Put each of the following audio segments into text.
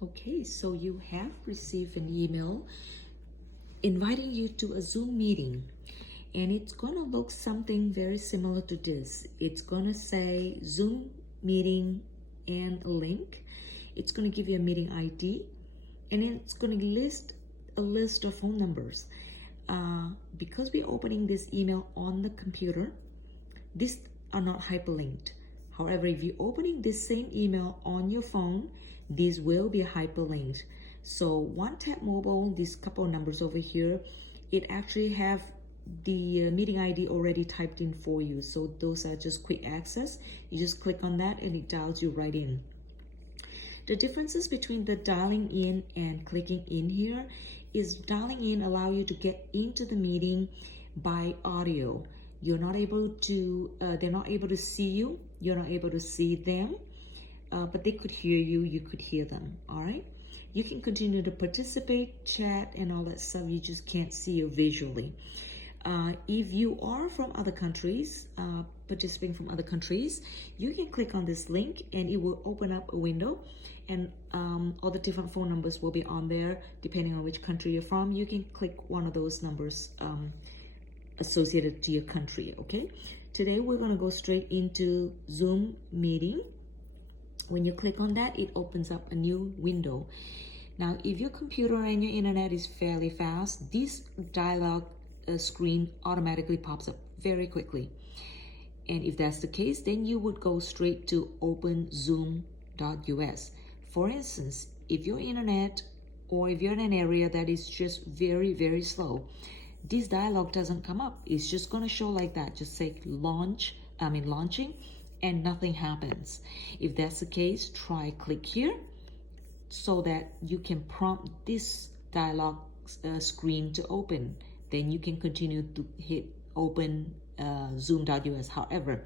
Okay, so you have received an email inviting you to a Zoom meeting, and it's gonna look something very similar to this. It's gonna say Zoom meeting and a link. It's gonna give you a meeting ID, and it's gonna list a list of phone numbers. Because we're opening this email on the computer, these are not hyperlinked. However, if you're opening this same email on your phone, these will be hyperlinked. So One Tap Mobile, these couple of numbers over here, it actually have the meeting ID already typed in for you. So those are just quick access. You just click on that and it dials you right in. The differences between the dialing in and clicking in here is dialing in allow you to get into the meeting by audio. You're not able to, they're not able to see you. You're not able to see them, but they could hear you. You could hear them, all right? You can continue to participate, chat, and all that stuff. You just can't see you visually. If you are from other countries, participating from other countries, you can click on this link and it will open up a window, and all the different phone numbers will be on there depending on which country you're from. You can click one of those numbers associated to your country, okay? Today we're gonna go straight into Zoom meeting. When you click on that, it opens up a new window. Now, if your computer and your internet is fairly fast, this dialog screen automatically pops up very quickly. And if that's the case, then you would go straight to openzoom.us. For instance, if your internet or if you're in an area that is just very, very slow, this dialog doesn't come up. It's just going to show like that. Just say launching, and nothing happens. If that's the case, try click here so that you can prompt this dialog screen to open. Then you can continue to hit open zoom.us. However,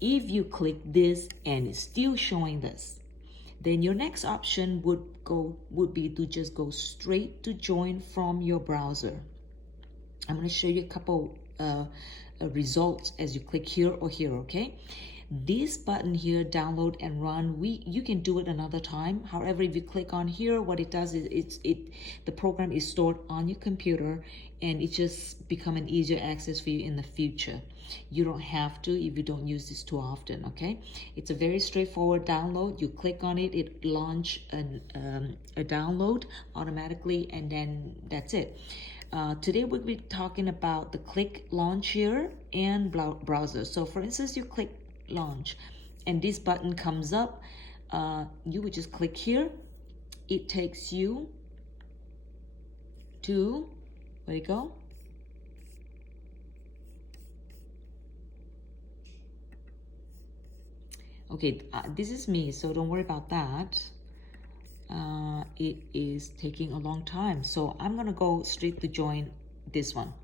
if you click this and it's still showing this, then your next option would be to just go straight to join from your browser. I'm going to show you a couple results as you click here or here, okay? This button here, download and run, you can do it another time. However, if you click on here, what it does is the program is stored on your computer and it just become an easier access for you in the future. You don't have to if you don't use this too often, okay? It's a very straightforward download. You click on it, it launch a download automatically, and then that's it. Today we'll be talking about the click launch here and browser. So for instance, you click launch and this button comes up, you would just click here. It takes you to, where you go? Okay, this is me, so don't worry about that. It is taking a long time, so I'm gonna go straight to join this one.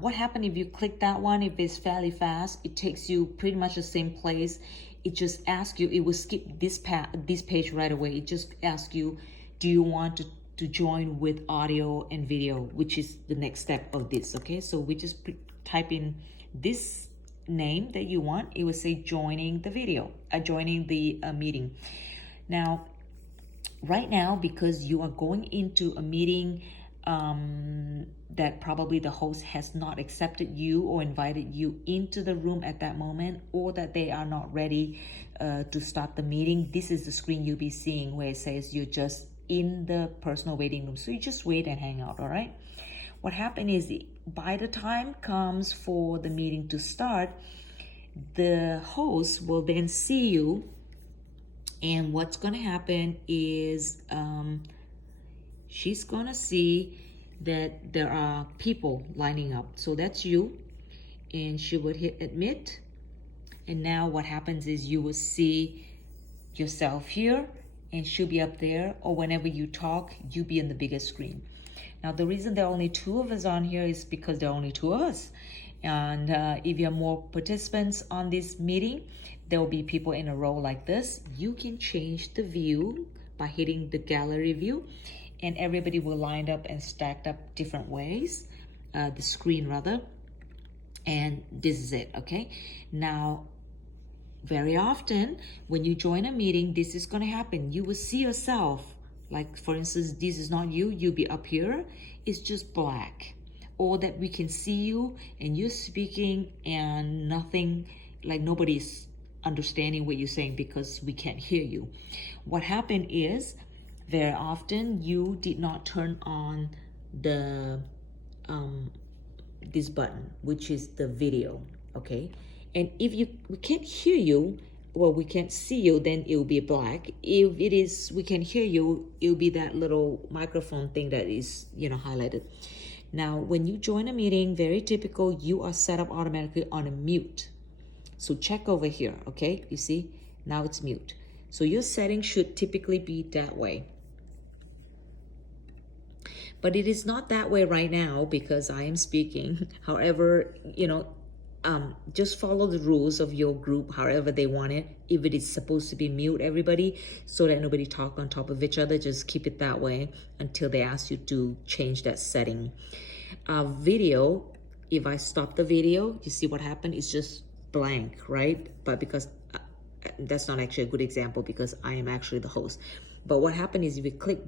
What happened if you click that one? If it's fairly fast, it takes you pretty much the same place. It just asks you, it will skip this page right away. It just asks you, do you want to join with audio and video, which is the next step of this, okay? So we just type in this name that you want. It will say joining the video, joining the meeting. Now, right now, because you are going into a meeting that probably the host has not accepted you or invited you into the room at that moment, or that they are not ready to start the meeting, this is the screen you'll be seeing where it says you're just in the personal waiting room. So you just wait and hang out, all right? What happened is by the time comes for the meeting to start, the host will then see you, and what's going to happen is she's going to see that there are people lining up. So that's you, and she would hit admit. And now what happens is you will see yourself here, and she'll be up there, or whenever you talk, you be in the biggest screen. Now, the reason there are only two of us on here is because there are only two of us. And if you have more participants on this meeting, there will be people in a row like this. You can change the view by hitting the gallery view, and everybody will line up and stacked up different ways, the screen rather. And this is it, okay? Now, very often when you join a meeting, this is going to happen. You will see yourself, like for instance, this is not you, you'll be up here, it's just black, or that we can see you and you're speaking and nothing, like nobody's understanding what you're saying because we can't hear you. What happened is very often you did not turn on the this button, which is the video, okay? And if we can't hear you, well, we can't see you, then it will be black. If it is, we can hear you, it'll be that little microphone thing that is, highlighted. Now, when you join a meeting, very typical, you are set up automatically on a mute. So check over here, okay? You see, now it's mute. So your setting should typically be that way. But it is not that way right now because I am speaking. However, just follow the rules of your group however they want it. If it is supposed to be mute everybody so that nobody talk on top of each other, just keep it that way until they ask you to change that setting. Video, if I stop the video, you see what happened? It's just blank, right? But because that's not actually a good example because I am actually the host. But what happened is if you click,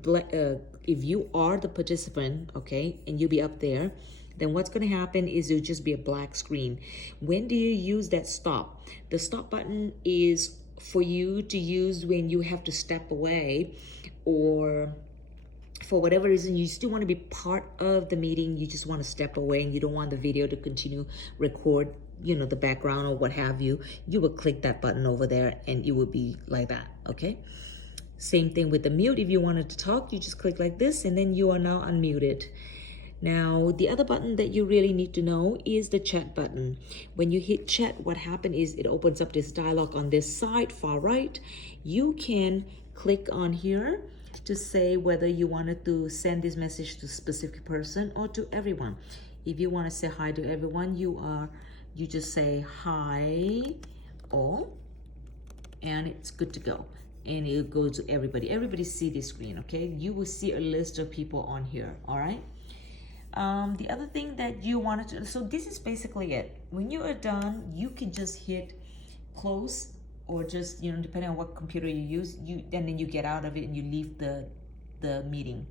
if you are the participant, okay, and you'll be up there, then what's going to happen is it'll just be a black screen. When do you use that stop? The stop button is for you to use when you have to step away, or for whatever reason you still want to be part of the meeting, you just want to step away and you don't want the video to continue record the background or what have you. You will click that button over there and it will be like that, okay? Same thing with the mute. If you wanted to talk, you just click like this and then you are now unmuted. Now, the other button that you really need to know is the chat button. When you hit chat, what happens is it opens up this dialog on this side, far right. You can click on here to say whether you wanted to send this message to a specific person or to everyone. If you want to say hi to everyone, you just say hi all, and it's good to go. And it'll go to everybody. Everybody see this screen, okay? You will see a list of people on here, all right? The other thing that you wanted to, so this is basically it. When you are done, you can just hit close, or just, depending on what computer you use, and then you get out of it and you leave the meeting.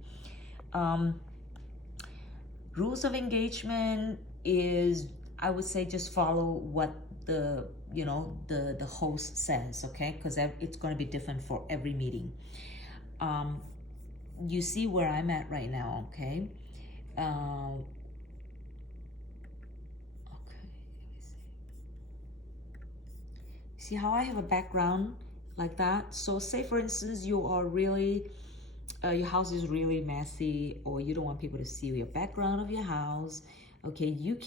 Rules of engagement is, I would say, just follow what the host says, okay? Because it's going to be different for every meeting. You see where I'm at right now, okay? Okay, let me see how I have a background like that? So say for instance you are really your house is really messy, or you don't want people to see your background of your house, okay, you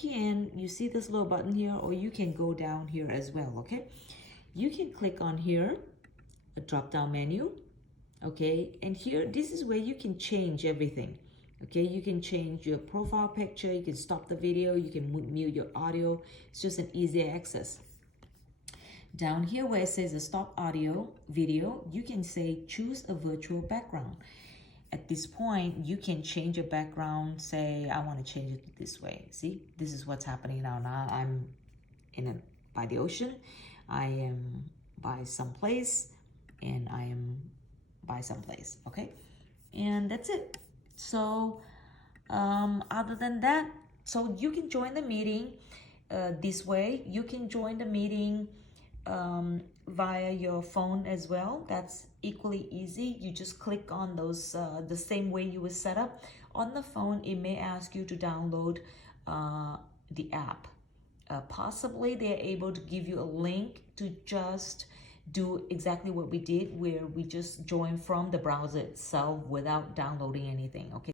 see this little button here, or you can go down here as well, okay? You can click on here, a drop down menu, okay? And here, this is where you can change everything, okay? You can change your profile picture, you can stop the video, you can mute your audio. It's just an easy access. Down here where it says the stop audio video, you can say choose a virtual background. At this point, you can change your background. Say, I want to change it this way. See, this is what's happening now. Now I'm by the ocean. I am by someplace, and I am by someplace. Okay, and that's it. So, other than that, so you can join the meeting this way. You can join the meeting via your phone as well. That's equally easy. You just click on those the same way you were set up. On the phone, it may ask you to download the app. Possibly they're able to give you a link to just do exactly what we did, where we just join from the browser itself without downloading anything, okay?